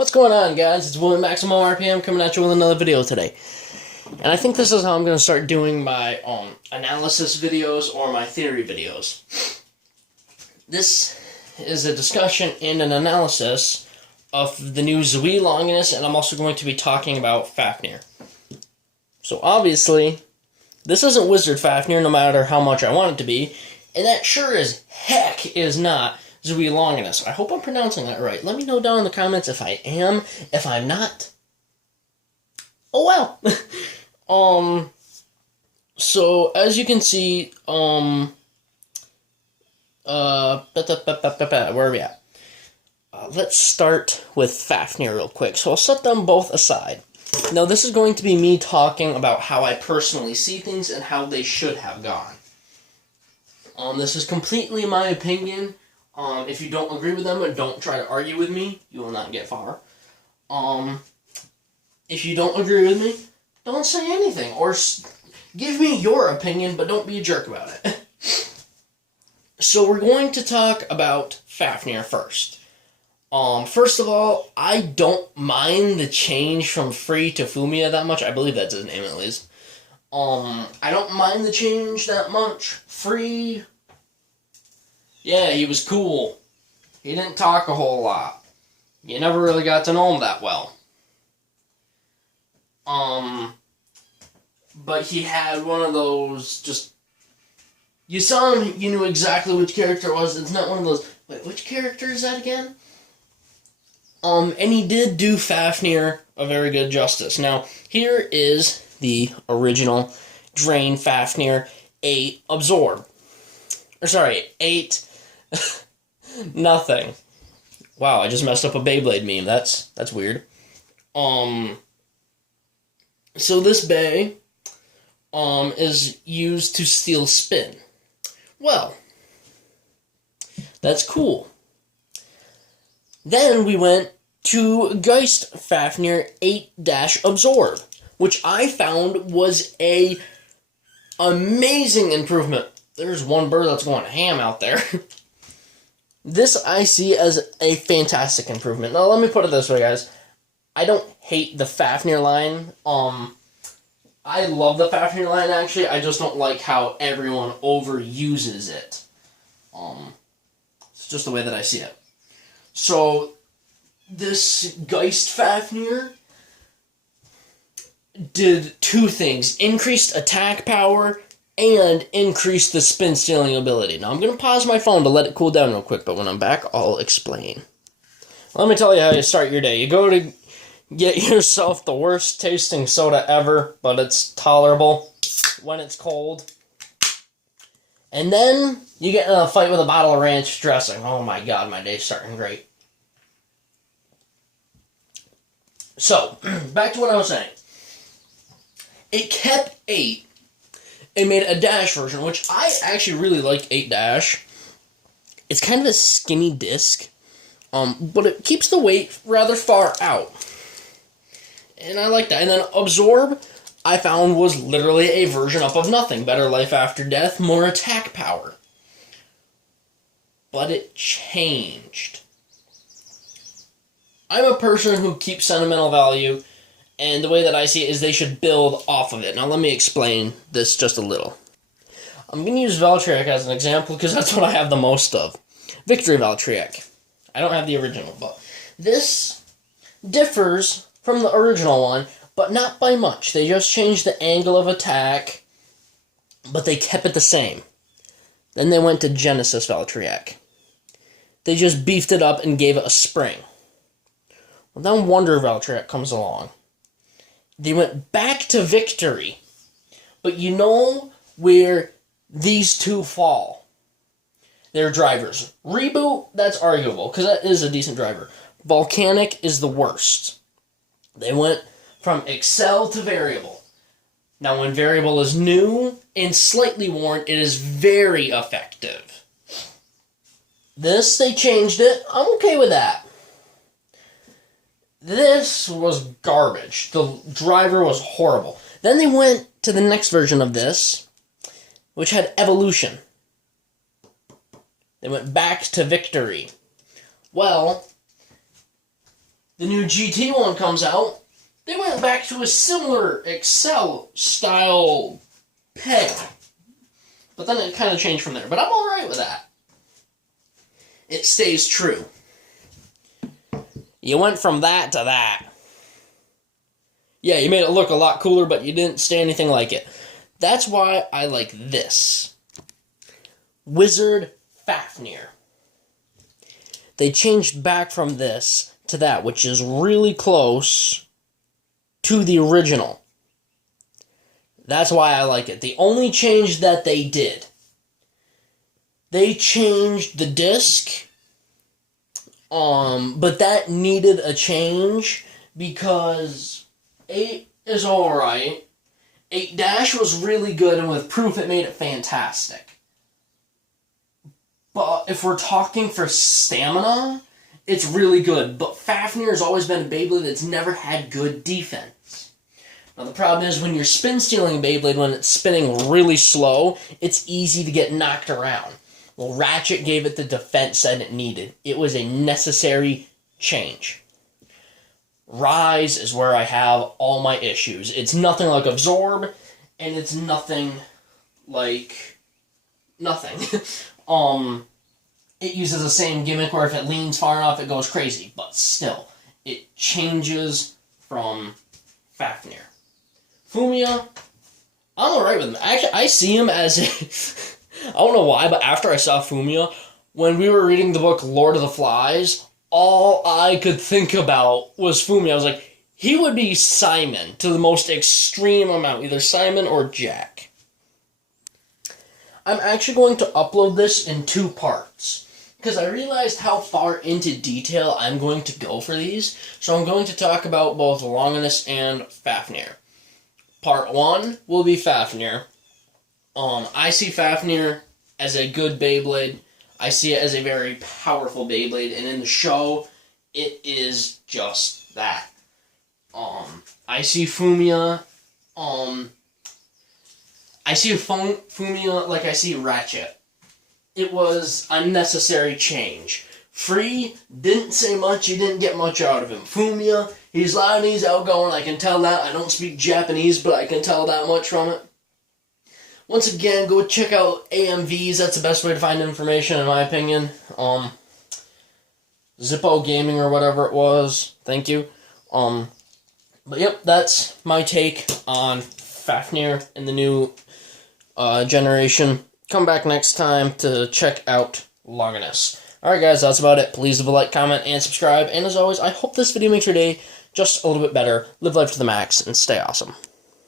What's going on, guys? It's William Maximum RPM coming at you with another video today. And I think this is how I'm going to start doing my analysis videos or my theory videos. This is a discussion and an analysis of the new Zui Longinus, and I'm also going to be talking about Fafnir. So obviously, this isn't Wizard Fafnir no matter how much I want it to be, and that sure as heck is not Zui Longinus. I hope I'm pronouncing that right. Let me know down in the comments if I am. If I'm not, oh well. So as you can see, where are we at? Let's start with Fafnir real quick. So I'll set them both aside. Now this is going to be me talking about how I personally see things and how they should have gone. This is completely my opinion. If you don't agree with them, don't try to argue with me. You will not get far. If you don't agree with me, don't say anything. Or give me your opinion, but don't be a jerk about it. So we're going to talk about Fafnir first. First of all, I don't mind the change from Free to Fumiya that much. I believe that's his name at least. I don't mind the change that much. Free... yeah, he was cool. He didn't talk a whole lot. You never really got to know him that well. But he had one of those just... you saw him, you knew exactly which character it was. It's not one of those... wait, which character is that again? And he did do Fafnir a very good justice. Now, here is the original Drain Fafnir 8 Absorb. Or sorry, 8... nothing. Wow, I just messed up a Beyblade meme. That's weird. So this Bay, is used to steal spin. Well, that's cool. Then we went to Geist Fafnir 8-Absorb, which I found was a amazing improvement. There's one bird that's going ham out there. This I see as a fantastic improvement. Now, let me put it this way, guys. I don't hate the Fafnir line. I love the Fafnir line, actually. I just don't like how everyone overuses it. It's just the way that I see it. So, this Geist Fafnir did two things. Increased attack power and increase the spin stealing ability. Now, I'm going to pause my phone to let it cool down real quick, but when I'm back, I'll explain. Let me tell you how you start your day. You go to get yourself the worst tasting soda ever, but it's tolerable when it's cold. And then you get in a fight with a bottle of ranch dressing. Oh my god, my day's starting great. So, back to what I was saying. It kept 8. It made a dash version, which I actually really like 8-. It's kind of a skinny disc, but it keeps the weight rather far out. And I like that. And then Absorb, I found, was literally a version up of nothing. Better life after death, more attack power. But it changed. I'm a person who keeps sentimental value, and the way that I see it is they should build off of it. Now let me explain this just a little. I'm going to use Valtryek as an example because that's what I have the most of. Victory Valtryek. I don't have the original, but this differs from the original one, but not by much. They just changed the angle of attack, but they kept it the same. Then they went to Genesis Valtryek. They just beefed it up and gave it a spring. Well, then Wonder Valtryek comes along. They went back to Victory. But you know where these two fall? They're drivers. Reboot, that's arguable, because that is a decent driver. Volcanic is the worst. They went from Excel to Variable. Now, when Variable is new and slightly worn, it is very effective. This, they changed it. I'm okay with that. This was garbage. The driver was horrible. Then they went to the next version of this, which had Evolution. They went back to Victory. Well, the new GT one comes out, they went back to a similar Excel style peg. But then it kind of changed from there. But I'm alright with that. It stays true. You went from that to that. Yeah, you made it look a lot cooler, but you didn't stay anything like it. That's why I like this. Wizard Fafnir. They changed back from this to that, which is really close to the original. That's why I like it. The only change that they did, they changed the disc, but that needed a change because 8 is alright. 8 Dash was really good, and with Proof it made it fantastic. But if we're talking for stamina, it's really good. But Fafnir has always been a Beyblade that's never had good defense. Now the problem is when you're spin stealing a Beyblade, when it's spinning really slow, it's easy to get knocked around. Well, Ratchet gave it the defense that it needed. It was a necessary change. Rise is where I have all my issues. It's nothing like Absorb, and it's nothing like nothing. It uses the same gimmick where if it leans far enough, it goes crazy. But still, it changes from Fafnir. Fumia, I'm alright with him. Actually, I see him as a... I don't know why, but after I saw Fumia, when we were reading the book Lord of the Flies, all I could think about was Fumia. I was like, he would be Simon to the most extreme amount. Either Simon or Jack. I'm actually going to upload this in 2 parts, because I realized how far into detail I'm going to go for these, so I'm going to talk about both Longinus and Fafnir. Part 1 will be Fafnir. I see Fafnir as a good Beyblade. I see it as a very powerful Beyblade, and in the show, it is just that. I see Fumia, Fumia like I see Ratchet. It was a necessary change. Free didn't say much, you didn't get much out of him. Fumia, he's loud and he's outgoing, I can tell that. I don't speak Japanese, but I can tell that much from it. Once again, go check out AMVs, that's the best way to find information in my opinion. Zippo Gaming or whatever it was, thank you. But yep, that's my take on Fafnir in the new generation. Come back next time to check out Longinus. Alright guys, that's about it. Please leave a like, comment, and subscribe. And as always, I hope this video makes your day just a little bit better. Live life to the max, and stay awesome.